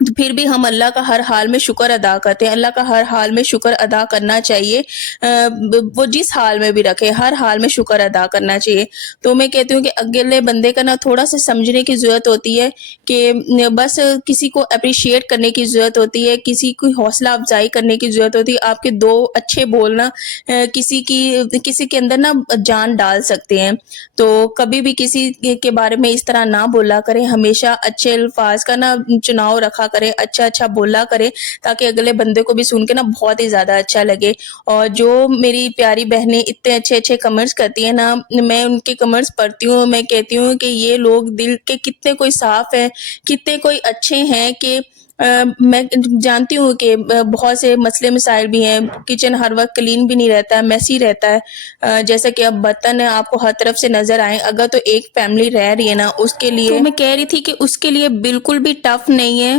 پھر بھی ہم اللہ کا ہر حال میں شکر ادا کرتے ہیں. اللہ کا ہر حال میں شکر ادا کرنا چاہیے. وہ جس حال میں بھی رکھے ہر حال میں شکر ادا کرنا چاہیے. تو میں کہتی ہوں کہ اگلے بندے کا نا تھوڑا سا سمجھنے کی ضرورت ہوتی ہے کہ بس کسی کو اپریشیٹ کرنے کی ضرورت ہوتی ہے, کسی کی حوصلہ افزائی کرنے کی ضرورت ہوتی ہے. آپ کے دو اچھے بولنا کسی کے اندر نا جان ڈال سکتے ہیں. تو کبھی بھی کسی کے بارے میں اس طرح نہ بولا کریں, ہمیشہ اچھے الفاظ کا نا چناؤ رکھا کریں, اچھا اچھا بولا کریں تاکہ اگلے بندے کو بھی سن کے نا بہت ہی زیادہ اچھا لگے. اور جو میری پیاری بہنیں اتنے اچھے اچھے کمنٹس کرتی ہیں نا, میں ان کے کمنٹس پڑھتی ہوں, میں کہتی ہوں کہ یہ لوگ دل کے کتنے کوئی صاف ہیں, کتنے کوئی اچھے ہیں کہ میں جانتی ہوں کہ بہت سے مسئلے مسائل بھی ہیں. کچن ہر وقت کلین بھی نہیں رہتا ہے, میسی رہتا ہے. جیسا کہ اب برتن آپ کو ہر طرف سے نظر آئیں, اگر تو ایک فیملی رہ رہی ہے نا اس کے لیے, تو میں کہہ رہی تھی کہ اس کے لیے بالکل بھی ٹف نہیں ہے.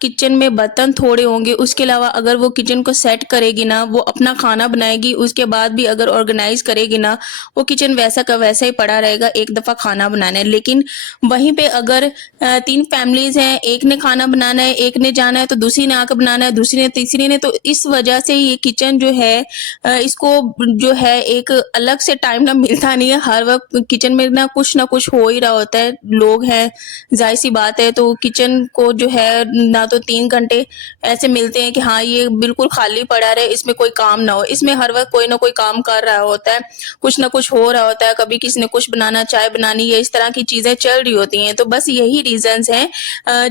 کچن میں برتن تھوڑے ہوں گے, اس کے علاوہ اگر وہ کچن کو سیٹ کرے گی نا, وہ اپنا کھانا بنائے گی, اس کے بعد بھی اگر آرگنائز کرے گی نا, وہ کچن ویسا کا ویسا ہی پڑا رہے گا, ایک دفعہ کھانا بنانا ہے. لیکن وہیں پہ اگر 3 فیملیز ہیں, ایک نے کھانا بنانا ہے, ایک نے جانا ہے تو دوسری نے آ کے بنانا ہے, دوسری نے تیسری نے, تو اس وجہ سے یہ کچن جو ہے اس کو جو ہے ایک الگ سے ٹائم نہ ملتا نہیں ہے. ہر وقت کچن میں نہ کچھ ہو ہی رہا ہوتا ہے. لوگ ہیں, ظاہر سی بات ہے, تو کچن کو جو ہے نہ تو 3 گھنٹے ایسے ملتے ہیں کہ ہاں یہ بالکل خالی پڑا رہے, اس میں کوئی کام نہ ہو. اس میں ہر وقت کوئی نہ کوئی کام کر رہا ہوتا ہے, کچھ نہ کچھ ہو رہا ہوتا ہے. کبھی کسی نے کچھ بنانا, چائے بنانی, یا اس طرح کی چیزیں چل رہی ہوتی ہیں. تو بس یہی ریزنز ہیں.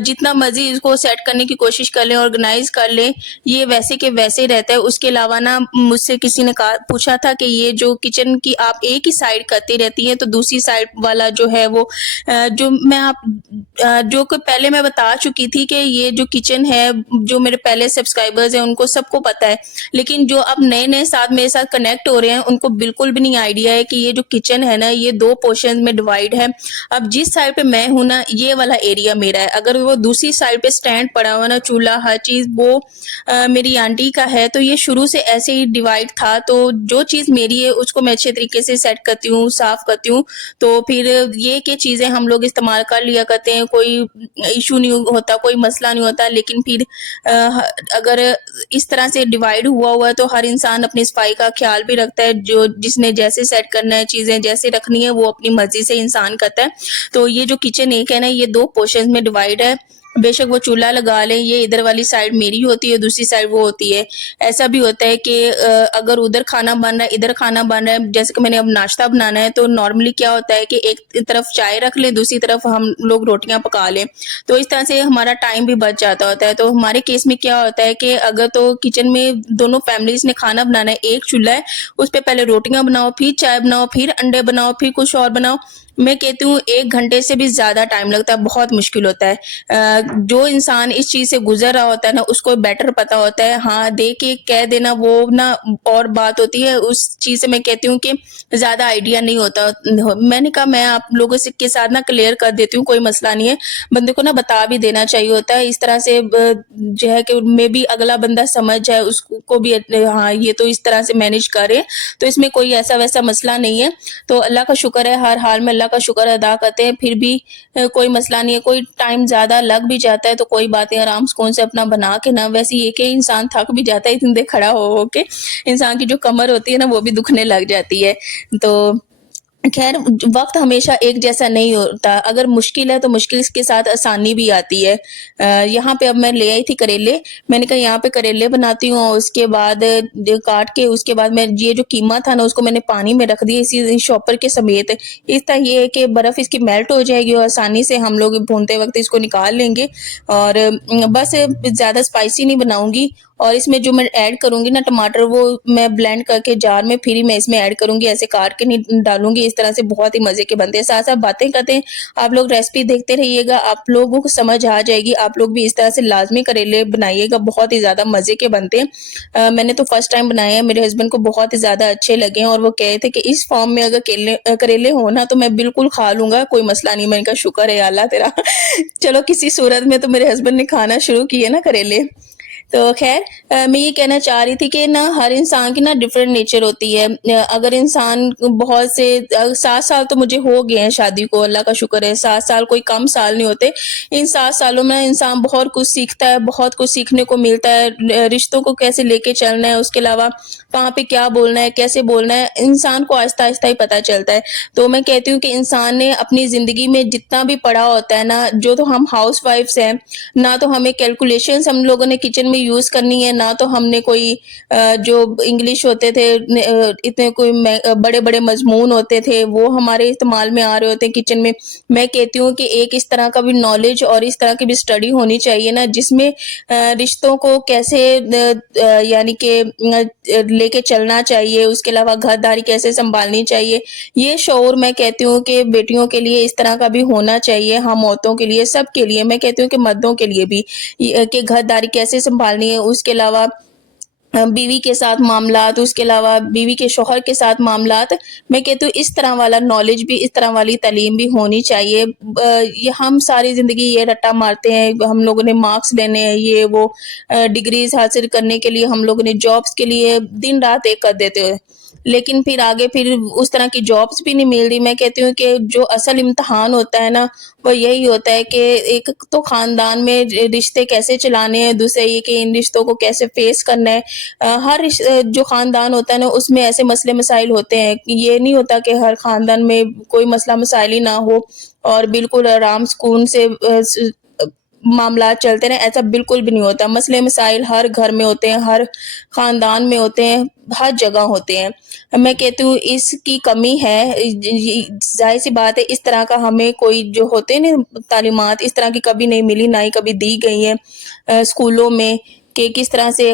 جتنا مرضی اس کو سیٹ کرنے کی کوشش کر لیں, آرگنائز کر لیں, یہ ویسے کے ویسے رہتا ہے. اس کے علاوہ نا مجھ سے کسی نے پوچھا تھا کہ یہ جو کچن کی آپ ایک ہی سائڈ کرتی رہتی ہیں, تو دوسری سائڈ والا جو ہے وہ جو کہ پہلے میں بتا چکی تھی کہ یہ جو کچن ہے, جو میرے پہلے سبسکرائبرز ہیں ان کو سب کو پتا ہے, لیکن جو اب نئے ساتھ میرے ساتھ کنیکٹ ہو رہے ہیں ان کو بالکل بھی نہیں آئیڈیا ہے کہ یہ جو کچن ہے نا یہ 2 پورشن میں ڈیوائیڈ ہے. اب جس سائڈ پہ میں ہوں نا, یہ والا ایریا میرا ہے. اگر وہ دوسری سائڈ پہ سٹینڈ پڑا ہوا نا, چولہا ہر چیز وہ میری آنٹی کا ہے, تو یہ شروع سے ایسے ہی ڈیوائیڈ تھا. تو جو چیز میری ہے اس کو میں اچھے طریقے سے سیٹ کرتی ہوں, صاف کرتی ہوں. تو پھر یہ کہ چیزیں ہم لوگ استعمال کر لیا کرتے ہیں, کوئی ایشو نہیں ہوتا, کوئی مسئلہ نہیں ہوتا. لیکن پھر اگر اس طرح سے ڈیوائیڈ ہوا ہے تو ہر انسان اپنی صفائی کا خیال بھی رکھتا ہے. جس نے جیسے سیٹ کرنا ہے, چیزیں جیسے رکھنی ہے, وہ اپنی مرضی سے انسان کرتا ہے. تو یہ جو کچن ایک ہے نا, یہ 2 پورشن میں ڈیوائیڈ ہے. بے شک وہ چولہا لگا لیں, یہ ادھر والی سائڈ میری ہوتی ہے, دوسری سائڈ وہ ہوتی ہے. ایسا بھی ہوتا ہے کہ اگر ادھر کھانا بن رہا ہے, ادھر کھانا بن رہا ہے, جیسے کہ میں نے اب ناشتہ بنانا ہے, تو نارملی کیا ہوتا ہے کہ ایک طرف چائے رکھ لیں, دوسری طرف ہم لوگ روٹیاں پکا لیں. تو اس طرح سے ہمارا ٹائم بھی بچ جاتا ہوتا ہے. تو ہمارے کیس میں کیا ہوتا ہے کہ اگر تو کچن میں دونوں فیملیز نے کھانا بنانا ہے, ایک چولہا ہے, اس پہ پہلے روٹیاں بناؤ, پھر چائے بناؤ, پھر انڈے بناؤ, پھر کچھ اور بناؤ. میں کہتی ہوں 1 گھنٹے سے بھی زیادہ ٹائم لگتا ہے, بہت مشکل ہوتا ہے. جو انسان اس چیز سے گزر رہا ہوتا ہے نا, اس کو بیٹر پتا ہوتا ہے. ہاں دیکھ کے کہہ دینا وہ نا اور بات ہوتی ہے, اس چیز سے میں کہتی ہوں کہ زیادہ آئیڈیا نہیں ہوتا. میں نے کہا میں آپ لوگوں کے ساتھ نا کلیئر کر دیتی ہوں, کوئی مسئلہ نہیں ہے. بندے کو نا بتا بھی دینا چاہیے ہوتا ہے, اس طرح سے جو ہے کہ میں بھی اگلا بندہ سمجھ جائے, اس کو بھی ہاں یہ تو اس طرح سے مینج کرے. تو اس میں کوئی ایسا ویسا مسئلہ نہیں ہے. تو اللہ کا شکر ہے, ہر حال میں اللہ کا شکر ادا کرتے ہیں. پھر بھی کوئی مسئلہ نہیں ہے. کوئی ٹائم زیادہ لگ بھی جاتا ہے تو کوئی باتیں آرام سکون سے اپنا بنا کے نا, ویسے یہ کہ انسان تھک بھی جاتا ہے اتنے دیر کھڑا ہو کے, انسان کی جو کمر ہوتی ہے نا وہ بھی دکھنے لگ جاتی ہے. تو خیر وقت ہمیشہ ایک جیسا نہیں ہوتا, اگر مشکل ہے تو مشکل کے ساتھ آسانی بھی آتی ہے. یہاں پہ اب میں لے آئی تھی کریلے, میں نے کہا یہاں پہ کریلے بناتی ہوں, اور اس کے بعد کاٹ کے اس کے بعد میں یہ جو قیمہ تھا نا اس کو میں نے پانی میں رکھ دیا اسی شاپر کے سمیت. اس طرح یہ ہے کہ برف اس کی میلٹ ہو جائے گی اور آسانی سے ہم لوگ بھونتے وقت اس کو نکال لیں گے. اور بس زیادہ اسپائسی نہیں بناؤں گی. اور اس میں جو میں ایڈ کروں گی نا ٹماٹر, وہ میں بلینڈ کر کے جار میں پھر ہی میں اس میں ایڈ کروں گی, ایسے کاٹ کے نہیں ڈالوں گی. اس طرح سے بہت ہی مزے کے بنتے ہیں. ساتھ ساتھ باتیں کرتے ہیں, آپ لوگ ریسپی دیکھتے رہیے گا, آپ لوگوں کو سمجھ آ جائے گی. آپ لوگ بھی اس طرح سے لازمی کریلے بنائیے گا, بہت ہی زیادہ مزے کے بنتے ہیں. میں نے تو فرسٹ ٹائم بنائے ہیں, میرے ہسبینڈ کو بہت ہی زیادہ اچھے لگے ہیں, اور وہ کہے تھے کہ اس فارم میں اگر کریلے ہونا تو میں بالکل کھا لوں گا, کوئی مسئلہ نہیں. میں نے کہا شکر ہے اللہ تیرا. چلو کسی صورت میں تو میرے ہسبینڈ نے کھانا شروع کیے نا کریلے. تو خیر میں یہ کہنا چاہ رہی تھی کہ نا ہر انسان کی نا ڈفرینٹ نیچر ہوتی ہے. اگر انسان بہت سے 7 سال تو مجھے ہو گئے ہیں شادی کو، اللہ کا شکر ہے. 7 سال کوئی کم سال نہیں ہوتے. ان 7 سالوں میں انسان بہت کچھ سیکھتا ہے، بہت کچھ سیکھنے کو ملتا ہے. رشتوں کو کیسے لے کے چلنا ہے، اس کے علاوہ کہاں پہ کیا بولنا ہے، کیسے بولنا ہے، انسان کو آہستہ آہستہ ہی پتہ چلتا ہے. تو میں کہتی ہوں کہ انسان نے اپنی زندگی میں جتنا بھی پڑھا ہوتا ہے نا، جو تو ہم ہاؤس وائفس ہیں، نہ تو ہمیں کیلکولیشنز ہم لوگوں نے کچن میں یوز کرنی ہے، نہ تو ہم نے کوئی جو انگلش ہوتے تھے اتنے کوئی بڑے بڑے مضمون ہوتے تھے وہ ہمارے استعمال میں آ رہے ہوتے ہیں کچن میں. میں کہتی ہوں کہ ایک اس طرح کا بھی نالج اور اس طرح کی بھی اسٹڈی ہونی چاہیے نا، جس میں رشتوں کو کیسے یعنی کہ لے کے چلنا چاہیے، اس کے علاوہ گھر داری کیسے سنبھالنی چاہیے. یہ شعور میں کہتی ہوں کہ بیٹیوں کے لیے اس طرح کا بھی ہونا چاہیے، ہم عورتوں کے لیے، سب کے لیے. میں کہتی ہوں کہ مردوں کے لیے بھی، کہ گھر داری کیسے سنبھالنی ہے، اس کے علاوہ بیوی کے ساتھ معاملات، اس کے علاوہ بیوی کے شوہر کے ساتھ معاملات. میں کہتی ہوں اس طرح والا نالج بھی، اس طرح والی تعلیم بھی ہونی چاہیے. ہم ساری زندگی یہ رٹا مارتے ہیں، ہم لوگوں نے مارکس لینے ہیں، یہ وہ ڈگریز حاصل کرنے کے لیے ہم لوگوں نے جابس کے لیے دن رات ایک کر دیتے ہوئے، لیکن پھر آگے پھر اس طرح کی جابس بھی نہیں مل رہی. میں کہتی ہوں کہ جو اصل امتحان ہوتا ہے نا، وہ یہی ہوتا ہے کہ ایک تو خاندان میں رشتے کیسے چلانے ہیں، دوسرے یہ کہ ان رشتوں کو کیسے فیس کرنا ہے. ہر جو خاندان ہوتا ہے نا، اس میں ایسے مسئلے مسائل ہوتے ہیں. یہ نہیں ہوتا کہ ہر خاندان میں کوئی مسئلہ مسائل ہی نہ ہو اور بالکل آرام سکون سے معاملات چلتے رہے، ایسا بالکل بھی نہیں ہوتا. مسئلے مسائل ہر گھر میں ہوتے ہیں، ہر خاندان میں ہوتے ہیں، ہر جگہ ہوتے ہیں. میں کہتی ہوں اس کی کمی ہے. ظاہر سی بات ہے، اس طرح کا ہمیں کوئی جو ہوتے ہیں نا تعلیمات، اس طرح کی کبھی نہیں ملی، نہ ہی کبھی دی گئی ہیں اسکولوں میں، کہ کس طرح سے.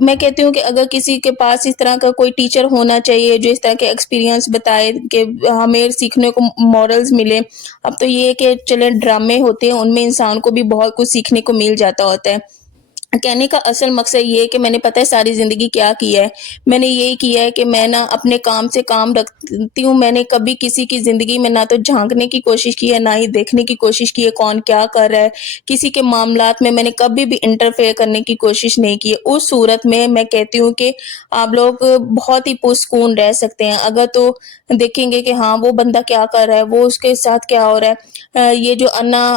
میں کہتی ہوں کہ اگر کسی کے پاس اس طرح کا کوئی ٹیچر ہونا چاہیے جو اس طرح کے ایکسپیرینس بتائے، کہ ہمیں سیکھنے کو مورلز ملے. اب تو یہ کہ چلے ڈرامے ہوتے ہیں، ان میں انسان کو بھی بہت کچھ سیکھنے کو مل جاتا ہوتا ہے. کہنے کا اصل مقصد یہ ہے کہ میں نے پتہ ہے ساری زندگی کیا کیا ہے. میں نے یہی کیا ہے کہ میں نا اپنے کام سے کام رکھتی ہوں. میں نے کبھی کسی کی زندگی میں نہ تو جھانکنے کی کوشش کی ہے، نہ ہی دیکھنے کی کوشش کی ہے کون کیا کر رہا ہے. کسی کے معاملات میں نے کبھی بھی انٹرفیئر کرنے کی کوشش نہیں کی ہے. اس صورت میں کہتی ہوں کہ آپ لوگ بہت ہی پرسکون رہ سکتے ہیں. اگر تو دیکھیں گے کہ ہاں وہ بندہ کیا کر رہا ہے، وہ اس کے ساتھ کیا ہو رہا ہے، یہ جو انا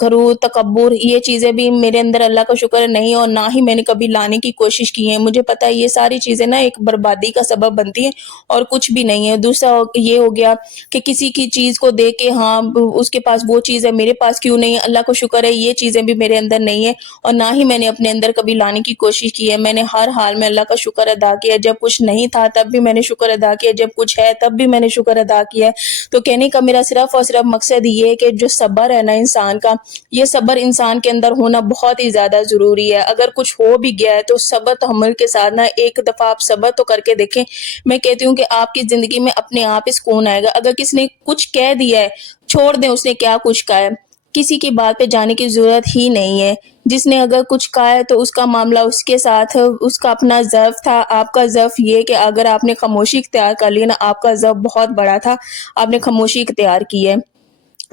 غرور تکبر، یہ چیزیں بھی میرے اندر اللہ کا شکر نہیں، اور نہ ہی میں نے کبھی لانے کی کوشش کی ہے. مجھے پتا ہے یہ ساری چیزیں نا ایک بربادی کا سبب بنتی ہیں اور کچھ بھی نہیں ہے. دوسرا یہ ہو گیا کہ کسی کی چیز کو دیکھ کے ہاں اس کے پاس وہ چیز ہے، میرے پاس کیوں نہیں ہے. اللہ کو شکر ہے یہ چیزیں بھی میرے اندر نہیں ہے، اور نہ ہی میں نے اپنے اندر کبھی لانے کی کوشش کی ہے. میں نے ہر حال میں اللہ کا شکر ادا کیا. جب کچھ نہیں تھا تب بھی میں نے شکر ادا کیا، جب کچھ ہے تب بھی میں نے شکر ادا کیا. تو کہنے کا میرا صرف اور صرف مقصد یہ ہے کہ جو صبر ہے نا انسان کا، یہ صبر انسان کے اندر ہونا بہت ہی زیادہ ضروری ہے. اگر کچھ ہو بھی گیا ہے تو صبر تحمل کے ساتھ نا ایک دفعہ آپ صبر تو کر کے دیکھیں. میں کہتی ہوں کہ آپ کی زندگی میں اپنے آپ ہی سکون آئے گا. اگر کسی نے کچھ کہہ دیا ہے، چھوڑ دیں اس نے کیا کچھ کہا ہے، کسی کی بات پہ جانے کی ضرورت ہی نہیں ہے. جس نے اگر کچھ کہا ہے تو اس کا معاملہ اس کے ساتھ، اس کا اپنا ضعف تھا. آپ کا ضعف یہ کہ اگر آپ نے خاموشی اختیار کر لی نا، آپ کا ضعف بہت بڑا تھا، آپ نے خاموشی اختیار کی ہے.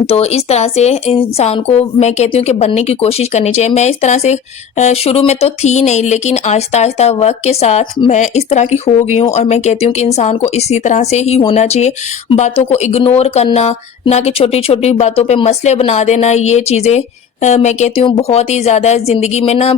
تو اس طرح سے انسان کو میں کہتی ہوں کہ بننے کی کوشش کرنی چاہیے. میں اس طرح سے شروع میں تو تھی نہیں، لیکن آہستہ آہستہ وقت کے ساتھ میں اس طرح کی ہو گئی ہوں. اور میں کہتی ہوں کہ انسان کو اسی طرح سے ہی ہونا چاہیے. باتوں کو اگنور کرنا، نہ کہ چھوٹی چھوٹی باتوں پہ مسئلے بنا دینا، یہ چیزیں میں کہتی ہوں بہت ہی زیادہ زندگی میں نا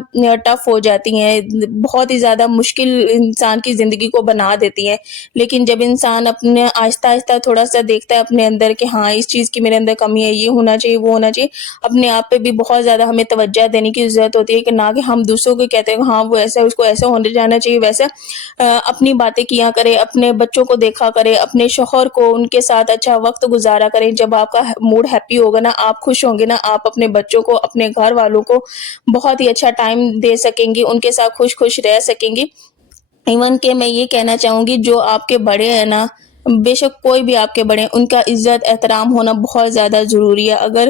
ٹف ہو جاتی ہیں، بہت ہی زیادہ مشکل انسان کی زندگی کو بنا دیتی ہیں. لیکن جب انسان اپنے آہستہ آہستہ تھوڑا سا دیکھتا ہے اپنے اندر کہ ہاں اس چیز کی میرے اندر کمی ہے، یہ ہونا چاہیے، وہ ہونا چاہیے، اپنے آپ پہ بھی بہت زیادہ ہمیں توجہ دینے کی ضرورت ہوتی ہے. کہ نہ کہ ہم دوسروں کو کہتے ہیں ہاں وہ ایسا، اس کو ایسا ہونے جانا چاہیے ویسا. اپنی باتیں کیا کرے، اپنے بچوں کو دیکھا کرے، اپنے شوہر کو، ان کے ساتھ اچھا وقت گزارا کریں. جب آپ کا موڈ ہیپی ہوگا نا، آپ خوش ہوں گے نا، آپ اپنے بچوں کو، اپنے گھر والوں کو بہت ہی اچھا ٹائم دے سکیں گی، ان کے ساتھ خوش خوش رہ سکیں گی. ایون کہ میں یہ کہنا چاہوں گی جو آپ کے بڑے ہیں نا، بے شک کوئی بھی آپ کے بڑے ہیں، ان کا عزت احترام ہونا بہت زیادہ ضروری ہے. اگر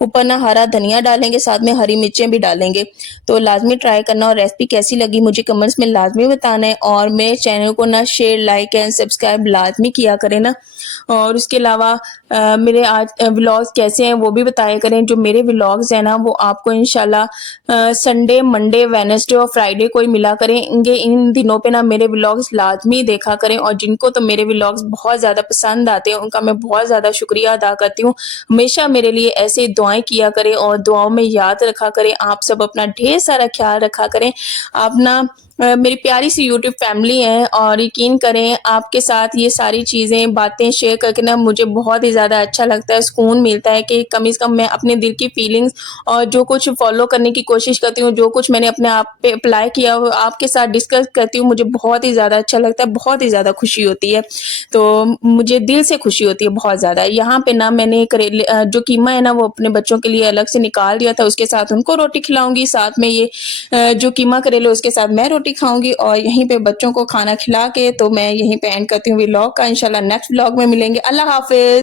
اوپر نا ہرا دھنیا ڈالیں گے, ساتھ میں ہری مرچیں بھی ڈالیں گے. تو لازمی ٹرائی کرنا, اور ریسپی کیسی لگی مجھے کمنٹس میں لازمی بتانا ہے, اور میرے چینل کو نا شیئر, لائک اینڈ سبسکرائب لازمی کیا کریں نا. اور اس کے علاوہ میرے آج ولاگز کیسے ہیں وہ بھی بتایا کریں. جو میرے ولاگز ہیں نا وہ آپ کو انشاءاللہ سنڈے, منڈے, وینسڈے اور فرائیڈے کو ہی ملا کریں گے. ان دنوں پہ نا میرے ولاگز لازمی دیکھا کریں, اور جن کو تو میرے ولاگز بہت زیادہ پسند آتے ہیں ان کا میں بہت زیادہ شکریہ ادا کرتی ہوں. ہمیشہ میرے لیے ایسے دعائیں کیا کریں اور دعاؤں میں یاد رکھا کریں. آپ سب اپنا ڈھیر سارا خیال رکھا کریں. آپ نا میری پیاری سی یوٹیوب فیملی ہے, اور یقین کریں آپ کے ساتھ یہ ساری چیزیں باتیں شیئر کر کے نا مجھے بہت ہی زیادہ اچھا لگتا ہے, سکون ملتا ہے کہ کم از کم میں اپنے دل کی فیلنگز اور جو کچھ فالو کرنے کی کوشش کرتی ہوں, جو کچھ میں نے اپنے آپ پہ اپلائی کیا وہ آپ کے ساتھ ڈسکس کرتی ہوں. مجھے بہت ہی زیادہ اچھا لگتا ہے, بہت ہی زیادہ خوشی ہوتی ہے. تو مجھے دل سے خوشی ہوتی ہے بہت زیادہ. یہاں پہ نا میں نے کریلے جو قیمہ ہے نا وہ اپنے بچوں کے لیے الگ سے نکال دیا تھا, اس کے ساتھ ان کو روٹی کھلاؤں گی, ساتھ میں یہ جو قیمہ کریلے اس کے ساتھ میں روٹی کھاؤں گی, اور یہیں پہ بچوں کو کھانا کھلا کے تو میں یہیں پہ اینڈ کرتی ہوں ولاگ کا. انشاءاللہ نیکسٹ ولاگ میں ملیں گے. اللہ حافظ.